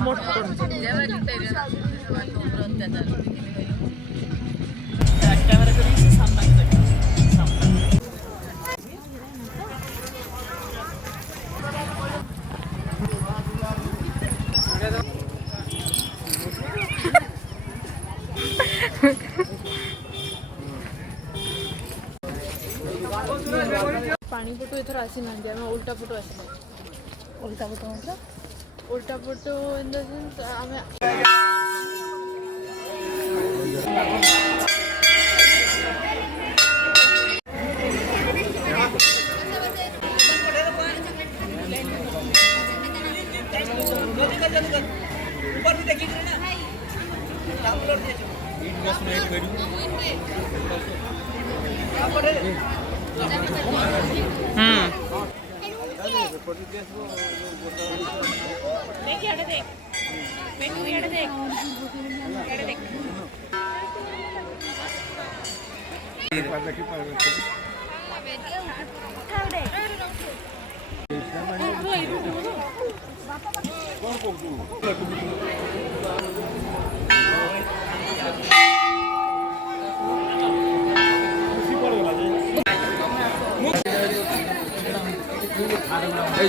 mutton पानी पटू एथर आसी ना आम उल्टा पटू आस उल्टा पटू मतलब उल्टा पटू इन द सेंस आम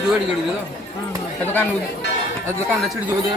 जुगाड़ी गड़ी दो दुकान दुकान छिड़ जो दे